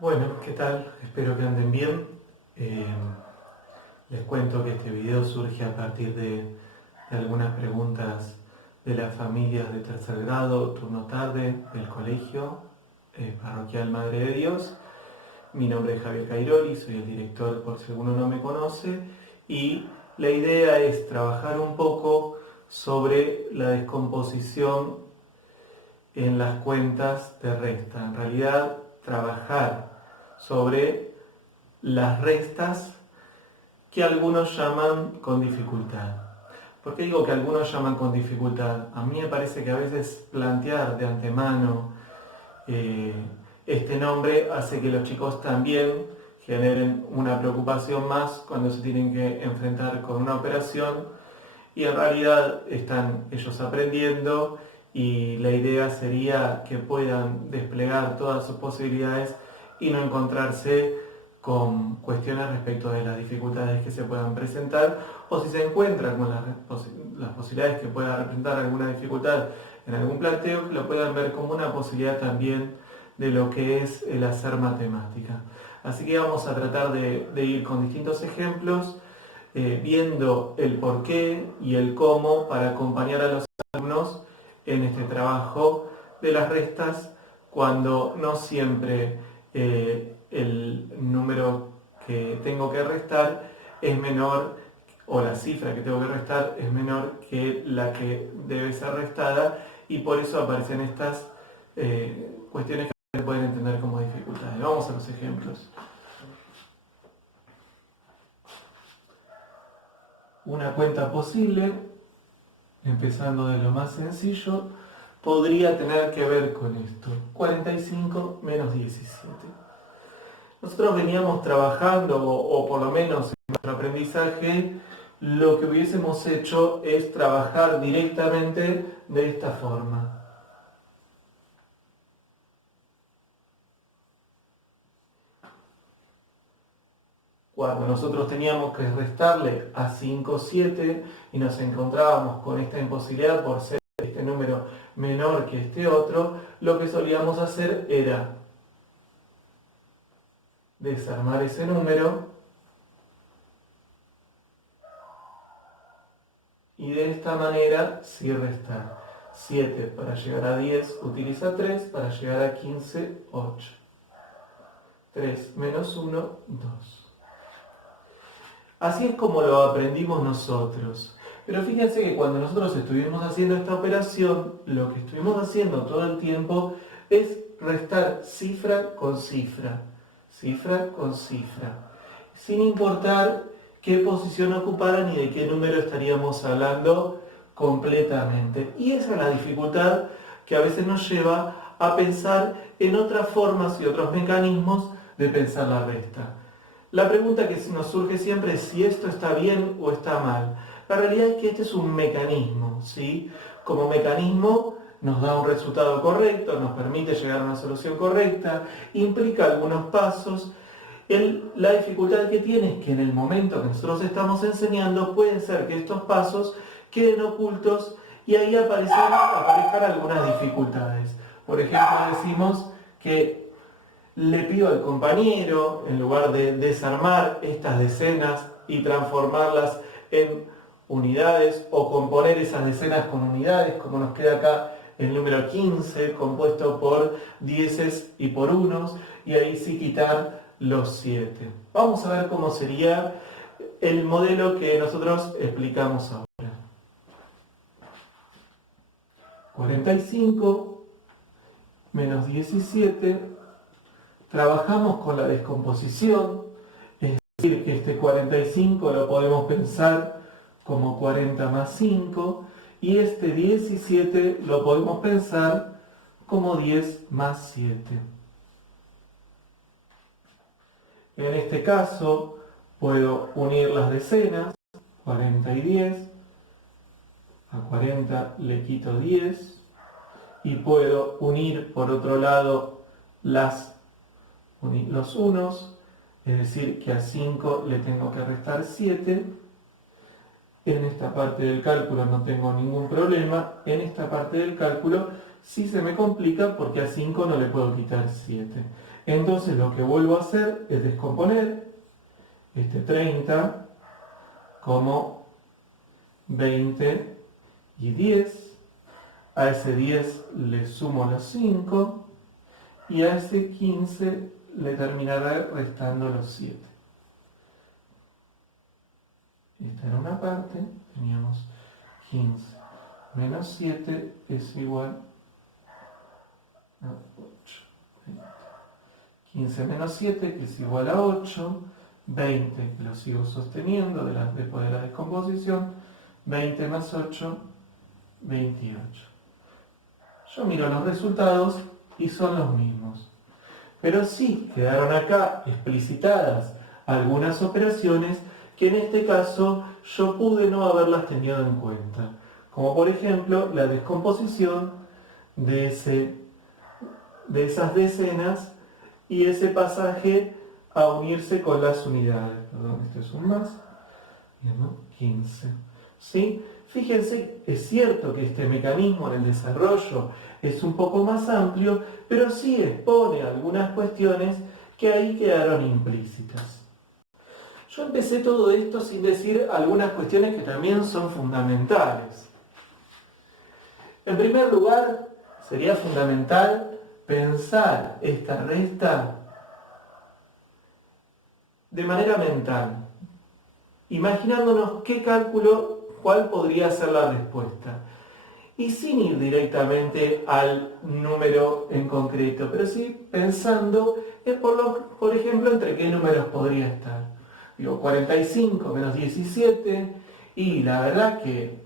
Bueno, ¿qué tal? Espero que anden bien. Eh, Les cuento que este video surge a partir de algunas preguntas de las familias de tercer grado, turno tarde, del colegio parroquial Madre de Dios. Mi nombre es Javier Cairoli, soy el director por si alguno no me conoce, y la idea es trabajar un poco sobre la descomposición en las cuentas de resta. En realidad, trabajar sobre las restas que algunos llaman con dificultad. ¿Por qué digo que algunos llaman con dificultad? A mí me parece que a veces plantear de antemano eh, este nombre hace que los chicos también generen una preocupación más cuando se tienen que enfrentar con una operación y en realidad están ellos aprendiendo y la idea sería que puedan desplegar todas sus posibilidades y no encontrarse con cuestiones respecto de las dificultades que se puedan presentar o si se encuentran con las posibilidades que pueda representar alguna dificultad en algún planteo, que lo puedan ver como una posibilidad también de lo que es el hacer matemática. Así que vamos a tratar de ir con distintos ejemplos viendo el porqué y el cómo para acompañar a los alumnos en este trabajo de las restas cuando no siempre el número que tengo que restar es menor o la cifra que tengo que restar es menor que la que debe ser restada y por eso aparecen estas cuestiones que se pueden entender como dificultades. Vamos a los ejemplos. Una cuenta posible, empezando de lo más sencillo, podría tener que ver con esto: 45 menos 17. Nosotros veníamos trabajando, o por lo menos en nuestro aprendizaje, lo que hubiésemos hecho es trabajar directamente de esta forma. Cuando nosotros teníamos que restarle a 5, 7 y nos encontrábamos con esta imposibilidad por ser este número menor que este otro, lo que solíamos hacer era desarmar ese número y de esta manera sí restar. 7 para llegar a 10 utiliza 3, para llegar a 15, 8. 3 menos 1, 2. Así es como lo aprendimos nosotros. Pero fíjense que cuando nosotros estuvimos haciendo esta operación, lo que estuvimos haciendo todo el tiempo es restar cifra con cifra, sin importar qué posición ocuparan y de qué número estaríamos hablando completamente. Y esa es la dificultad que a veces nos lleva a pensar en otras formas y otros mecanismos de pensar la resta. La pregunta que nos surge siempre es si esto está bien o está mal. La realidad es que este es un mecanismo, ¿sí? Como mecanismo nos da un resultado correcto, nos permite llegar a una solución correcta, implica algunos pasos. La dificultad que tiene es que en el momento que nosotros estamos enseñando puede ser que estos pasos queden ocultos y ahí aparezcan algunas dificultades. Por ejemplo, decimos que le pido al compañero, en lugar de desarmar estas decenas y transformarlas en unidades o componer esas decenas con unidades, como nos queda acá el número 15, compuesto por dieces y por unos, y ahí sí quitar los 7. Vamos a ver cómo sería el modelo que nosotros explicamos ahora. 45 menos 17. Trabajamos con la descomposición, es decir, que este 45 lo podemos pensar como 40 más 5 y este 17 lo podemos pensar como 10 más 7. En este caso puedo unir las decenas, 40 y 10, a 40 le quito 10 y puedo unir por otro lado los unos, es decir que a 5 le tengo que restar 7. En esta parte del cálculo no tengo ningún problema. En esta parte del cálculo sí se me complica porque a 5 no le puedo quitar 7. Entonces lo que vuelvo a hacer es descomponer este 30 como 20 y 10. A ese 10 le sumo los 5 y a ese 15 le terminaré restando los 7. Esta era una parte, teníamos 15 menos 7 es igual a 8. 15 menos 7, que es igual a 8, 20, que lo sigo sosteniendo después de la descomposición, 20 más 8, 28. Yo miro los resultados y son los mismos. Pero sí quedaron acá explicitadas algunas operaciones que en este caso yo pude no haberlas tenido en cuenta. Como por ejemplo la descomposición de esas decenas y ese pasaje a unirse con las unidades. Perdón, este es un más. Bien, ¿no? 15. ¿Sí? Fíjense, es cierto que este mecanismo en el desarrollo es un poco más amplio, pero sí expone algunas cuestiones que ahí quedaron implícitas. Yo empecé todo esto sin decir algunas cuestiones que también son fundamentales. En primer lugar, sería fundamental pensar esta resta de manera mental, imaginándonos cuál podría ser la respuesta. Y sin ir directamente al número en concreto, pero sí pensando por ejemplo, entre qué números podría estar. Digo, 45 menos 17, y la verdad que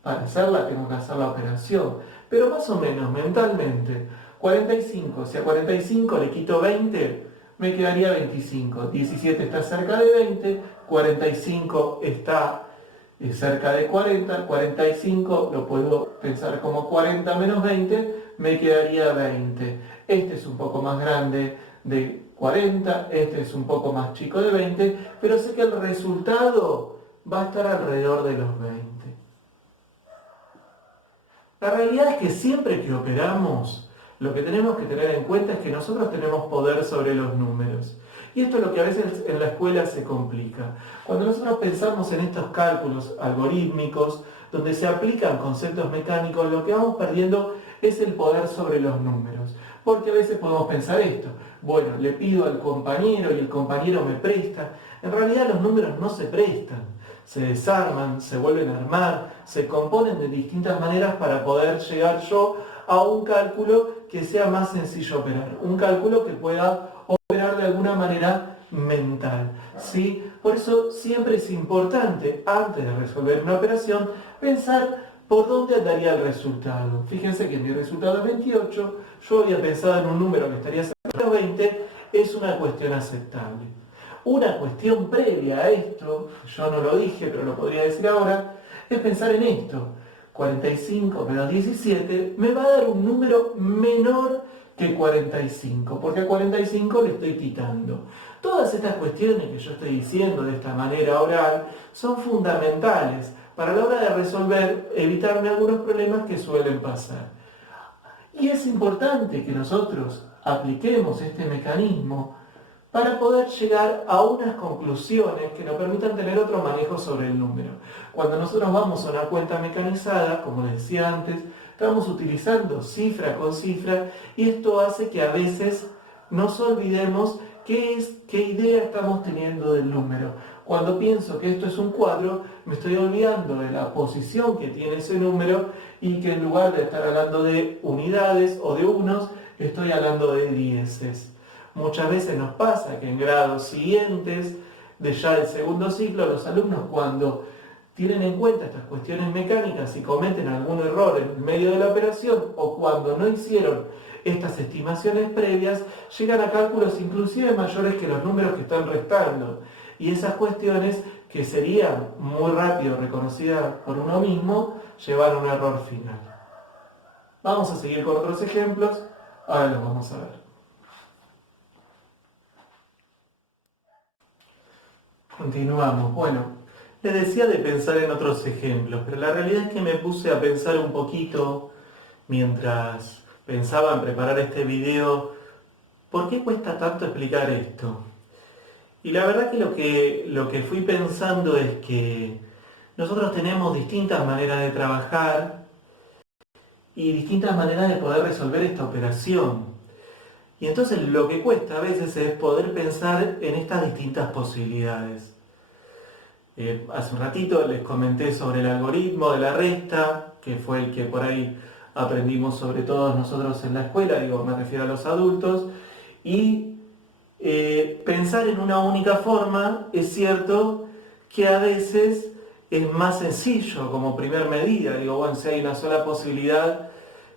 para hacerla tengo que hacer la operación, pero más o menos mentalmente, 45, si a 45 le quito 20, me quedaría 25. 17 está cerca de 20, 45 está cerca de 40, 45 lo puedo pensar como 40 menos 20, me quedaría 20. Este es un poco más grande de 40, este es un poco más chico de 20, pero sé que el resultado va a estar alrededor de los 20. La realidad es que siempre que operamos, lo que tenemos que tener en cuenta es que nosotros tenemos poder sobre los números. Y esto es lo que a veces en la escuela se complica. Cuando nosotros pensamos en estos cálculos algorítmicos, donde se aplican conceptos mecánicos, lo que vamos perdiendo es el poder sobre los números. Porque a veces podemos pensar esto: bueno, le pido al compañero y el compañero me presta. En realidad los números no se prestan, se desarman, se vuelven a armar, se componen de distintas maneras para poder llegar yo a un cálculo que sea más sencillo operar, un cálculo que pueda operar de alguna manera mental, ¿sí? Por eso siempre es importante, antes de resolver una operación, pensar por dónde andaría el resultado. Fíjense que mi resultado es 28, yo había pensado en un número que estaría cerca de los 20, es una cuestión aceptable. Una cuestión previa a esto, yo no lo dije, pero lo podría decir ahora, es pensar en esto. 45 menos 17 me va a dar un número menor que 45, porque a 45 le estoy quitando. Todas estas cuestiones que yo estoy diciendo de esta manera oral son fundamentales para a la hora de resolver, evitarme algunos problemas que suelen pasar. Y es importante que nosotros apliquemos este mecanismo para poder llegar a unas conclusiones que nos permitan tener otro manejo sobre el número. Cuando nosotros vamos a una cuenta mecanizada, como les decía antes, estamos utilizando cifra con cifra, y esto hace que a veces nos olvidemos qué idea estamos teniendo del número. Cuando pienso que esto es un cuadro, me estoy olvidando de la posición que tiene ese número, y que en lugar de estar hablando de unidades o de unos, estoy hablando de dieces. Muchas veces nos pasa que en grados siguientes, de ya del segundo ciclo, los alumnos, cuando tienen en cuenta estas cuestiones mecánicas y cometen algún error en medio de la operación, o cuando no hicieron estas estimaciones previas, llegan a cálculos inclusive mayores que los números que están restando. Y esas cuestiones, que serían muy rápido reconocidas por uno mismo, llevan a un error final. Vamos a seguir con otros ejemplos, ahora los vamos a ver. Continuamos. Bueno, les decía de pensar en otros ejemplos, pero la realidad es que me puse a pensar un poquito mientras pensaba en preparar este video, ¿por qué cuesta tanto explicar esto? Y la verdad que lo que fui pensando es que nosotros tenemos distintas maneras de trabajar y distintas maneras de poder resolver esta operación. Y entonces lo que cuesta a veces es poder pensar en estas distintas posibilidades. Hace un ratito les comenté sobre el algoritmo de la resta, que fue el que por ahí aprendimos sobre todos nosotros en la escuela, digo, me refiero a los adultos, y pensar en una única forma es cierto que a veces es más sencillo como primer medida, digo, bueno, si hay una sola posibilidad,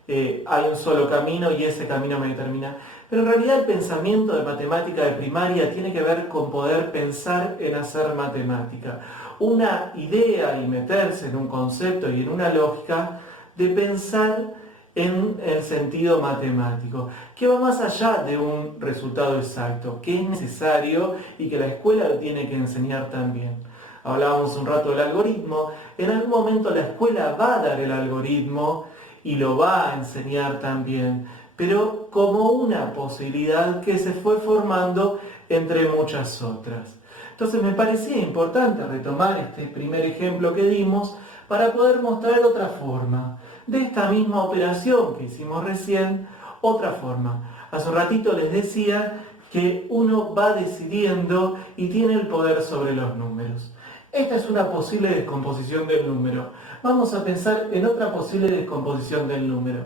hay un solo camino y ese camino me determina. Pero en realidad el pensamiento de matemática de primaria tiene que ver con poder pensar en hacer matemática. Una idea y meterse en un concepto y en una lógica de pensar en el sentido matemático, que va más allá de un resultado exacto, que es necesario y que la escuela lo tiene que enseñar también. Hablábamos un rato del algoritmo, en algún momento la escuela va a dar el algoritmo y lo va a enseñar también, pero como una posibilidad que se fue formando entre muchas otras. Entonces me parecía importante retomar este primer ejemplo que dimos para poder mostrar otra forma de esta misma operación que hicimos recién, otra forma. Hace un ratito les decía que uno va decidiendo y tiene el poder sobre los números. Esta es una posible descomposición del número. Vamos a pensar en otra posible descomposición del número.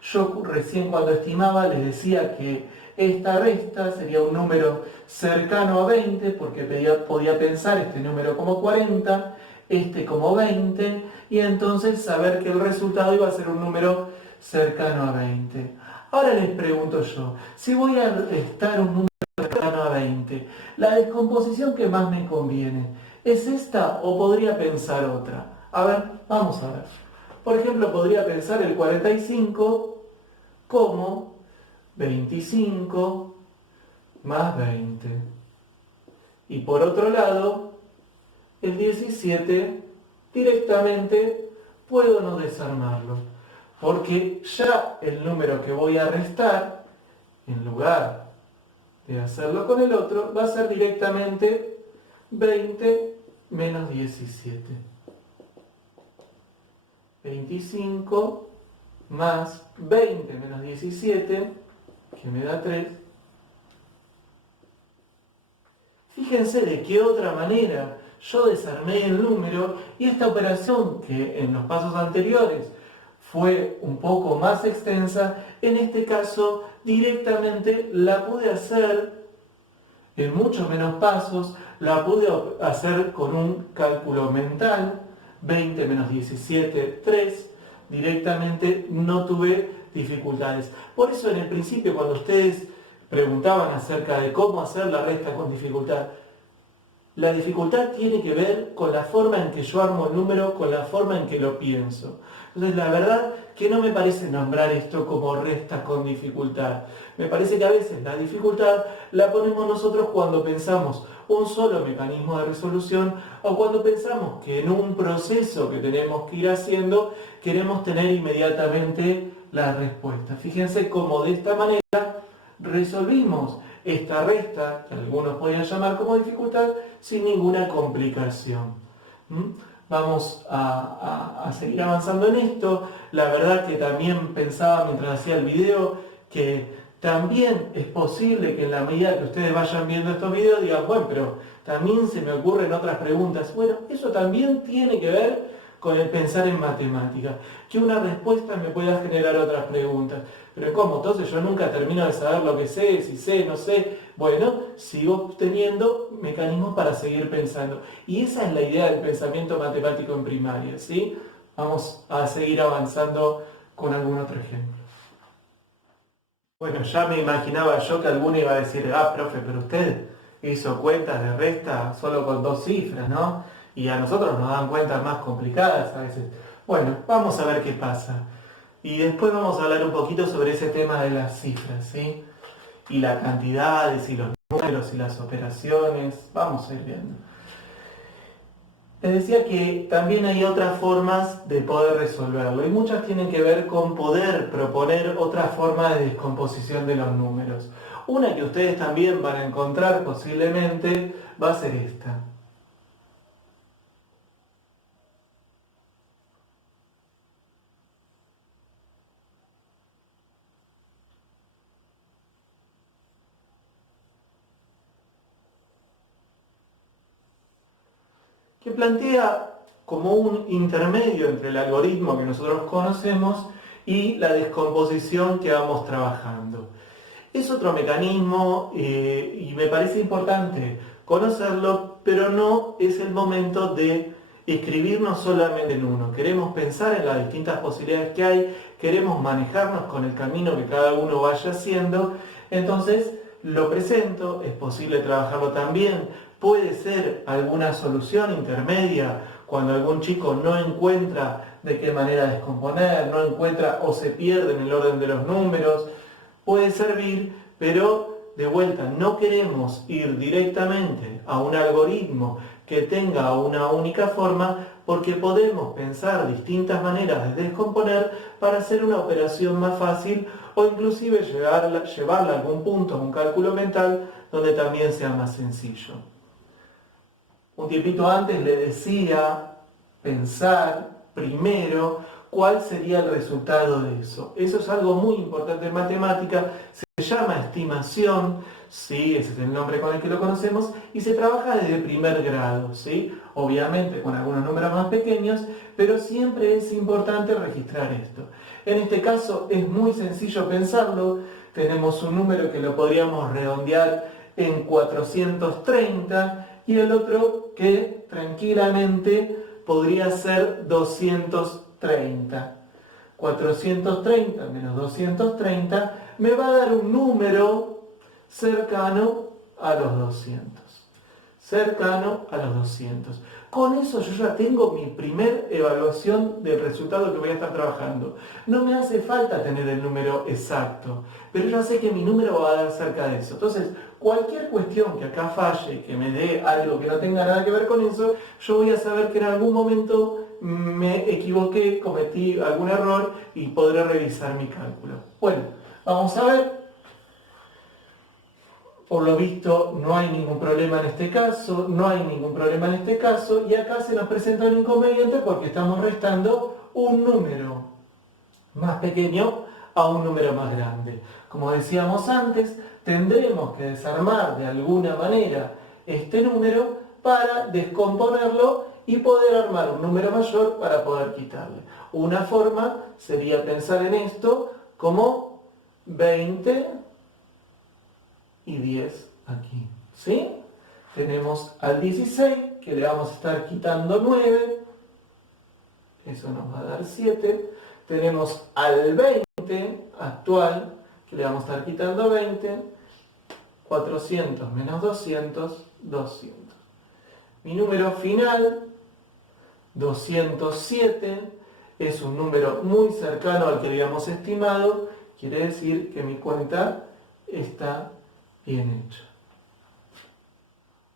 Yo recién cuando estimaba les decía que esta resta sería un número cercano a 20 porque podía pensar este número como 40, este como 20 y entonces saber que el resultado iba a ser un número cercano a 20. Ahora les pregunto yo, si voy a restar un número cercano a 20, ¿la descomposición que más me conviene es esta o podría pensar otra? A ver, vamos a ver. Por ejemplo, podría pensar el 45 como 25 más 20. Y por otro lado, el 17 directamente puedo no desarmarlo, porque ya el número que voy a restar, en lugar de hacerlo con el otro, va a ser directamente 20 menos 17. 25 más 20 menos 17, que me da 3. Fíjense de qué otra manera yo desarmé el número y esta operación que en los pasos anteriores fue un poco más extensa, en este caso directamente la pude hacer en muchos menos pasos, la pude hacer con un cálculo mental, 20 menos 17, 3, directamente no tuve dificultades. Por eso en el principio cuando ustedes preguntaban acerca de cómo hacer la resta con dificultad, la dificultad tiene que ver con la forma en que yo armo el número, con la forma en que lo pienso. Entonces, la verdad que no me parece nombrar esto como resta con dificultad. Me parece que a veces la dificultad la ponemos nosotros cuando pensamos un solo mecanismo de resolución o cuando pensamos que en un proceso que tenemos que ir haciendo queremos tener inmediatamente la respuesta. Fíjense cómo de esta manera resolvimos esta resta, que algunos podrían llamar como dificultad, sin ninguna complicación. Vamos a seguir avanzando en esto. La verdad que también pensaba mientras hacía el video que también es posible que en la medida que ustedes vayan viendo estos videos digan, bueno, pero también se me ocurren otras preguntas. Bueno, eso también tiene que ver con el pensar en matemática, que una respuesta me pueda generar otras preguntas. Pero ¿cómo? Entonces yo nunca termino de saber lo que sé, si sé, no sé. Bueno, sigo teniendo mecanismos para seguir pensando. Y esa es la idea del pensamiento matemático en primaria, ¿sí? Vamos a seguir avanzando con algún otro ejemplo. Bueno, ya me imaginaba yo que alguno iba a decir, profe, pero usted hizo cuentas de resta solo con 2 cifras, ¿no? Y a nosotros nos dan cuentas más complicadas a veces. Bueno, vamos a ver qué pasa. Y después vamos a hablar un poquito sobre ese tema de las cifras, ¿sí? Y las cantidades, y los números, y las operaciones. Vamos a ir viendo. Les decía que también hay otras formas de poder resolverlo. Y muchas tienen que ver con poder proponer otra forma de descomposición de los números. Una que ustedes también van a encontrar posiblemente va a ser esta. Que plantea como un intermedio entre el algoritmo que nosotros conocemos y la descomposición que vamos trabajando. Es otro mecanismo y me parece importante conocerlo, pero no es el momento de escribirnos solamente en uno. Queremos pensar en las distintas posibilidades que hay, queremos manejarnos con el camino que cada uno vaya haciendo, entonces lo presento, es posible trabajarlo también, puede ser alguna solución intermedia cuando algún chico no encuentra de qué manera descomponer, no encuentra o se pierde en el orden de los números, puede servir, pero de vuelta no queremos ir directamente a un algoritmo que tenga una única forma porque podemos pensar distintas maneras de descomponer para hacer una operación más fácil o inclusive llevarla a algún punto, a un cálculo mental donde también sea más sencillo. Un tiempito antes le decía pensar primero cuál sería el resultado de eso. Eso es algo muy importante en matemática, se llama estimación, ¿sí? Ese es el nombre con el que lo conocemos, y se trabaja desde primer grado, ¿sí? Obviamente con algunos números más pequeños, pero siempre es importante registrar esto. En este caso es muy sencillo pensarlo, tenemos un número que lo podríamos redondear en 430 y el otro que tranquilamente podría ser 230. 430 menos 230 me va a dar un número cercano a los 200. Cercano a los 200. Con eso yo ya tengo mi primer evaluación del resultado que voy a estar trabajando. No me hace falta tener el número exacto, pero ya sé que mi número va a dar cerca de eso. Entonces, cualquier cuestión que acá falle, que me dé algo que no tenga nada que ver con eso, yo voy a saber que en algún momento me equivoqué, cometí algún error y podré revisar mi cálculo. Bueno, vamos a ver. Por lo visto no hay ningún problema en este caso, no hay ningún problema en este caso, y acá se nos presenta un inconveniente porque estamos restando un número más pequeño a un número más grande. Como decíamos antes, tendremos que desarmar de alguna manera este número para descomponerlo y poder armar un número mayor para poder quitarle. Una forma sería pensar en esto como 20 y 10 aquí, ¿sí? Tenemos al 16, que le vamos a estar quitando 9, eso nos va a dar 7. Tenemos al 20 actual, que le vamos a estar quitando 20, 400 menos 200, 200. Mi número final, 207, es un número muy cercano al que habíamos estimado, quiere decir que mi cuenta está bien hecho.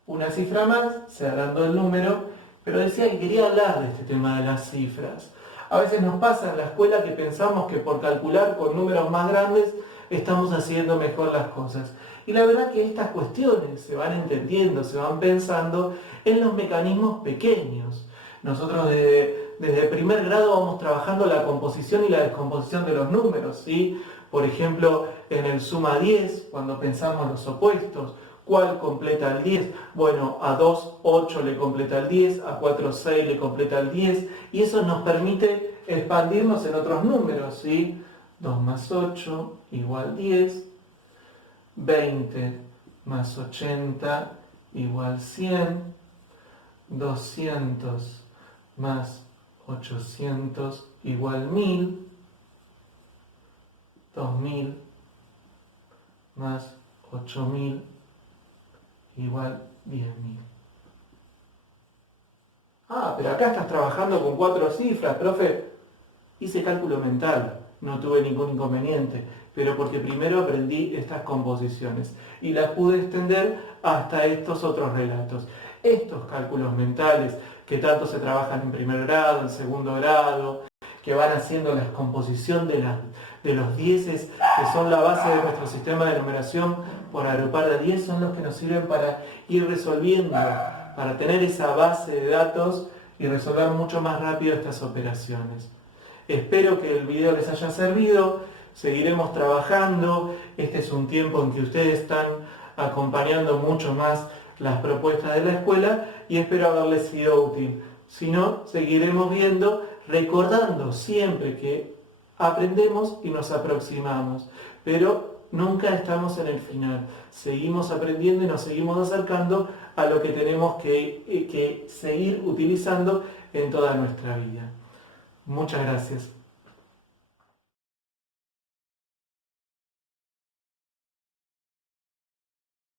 Una cifra más, se agrandó el número, pero decía que quería hablar de este tema de las cifras. A veces nos pasa en la escuela que pensamos que por calcular con números más grandes estamos haciendo mejor las cosas. Y la verdad que estas cuestiones se van entendiendo, se van pensando en los mecanismos pequeños. Nosotros desde primer grado vamos trabajando la composición y la descomposición de los números, ¿sí? Por ejemplo, en el suma 10, cuando pensamos los opuestos, ¿cuál completa el 10? Bueno, a 2, 8 le completa el 10, a 4, 6 le completa el 10, y eso nos permite expandirnos en otros números, ¿sí? 2 más 8 igual 10, 20 más 80 igual 100, 200 más 800 igual 1000, 2000 más 8000 igual 10.000. Ah, pero acá estás trabajando con 4 cifras, profe. Hice cálculo mental, no tuve ningún inconveniente, pero porque primero aprendí estas composiciones y las pude extender hasta estos otros relatos. Estos cálculos mentales que tanto se trabajan en primer grado, en segundo grado, que van haciendo la descomposición de de los dieces, que son la base de nuestro sistema de numeración, por agrupar a 10, son los que nos sirven para ir resolviendo, para tener esa base de datos y resolver mucho más rápido estas operaciones. Espero que el video les haya servido, seguiremos trabajando, este es un tiempo en que ustedes están acompañando mucho más las propuestas de la escuela y espero haberles sido útil. Si no, seguiremos viendo, recordando siempre que aprendemos y nos aproximamos, pero nunca estamos en el final. Seguimos aprendiendo y nos seguimos acercando a lo que tenemos que seguir utilizando en toda nuestra vida. Muchas gracias.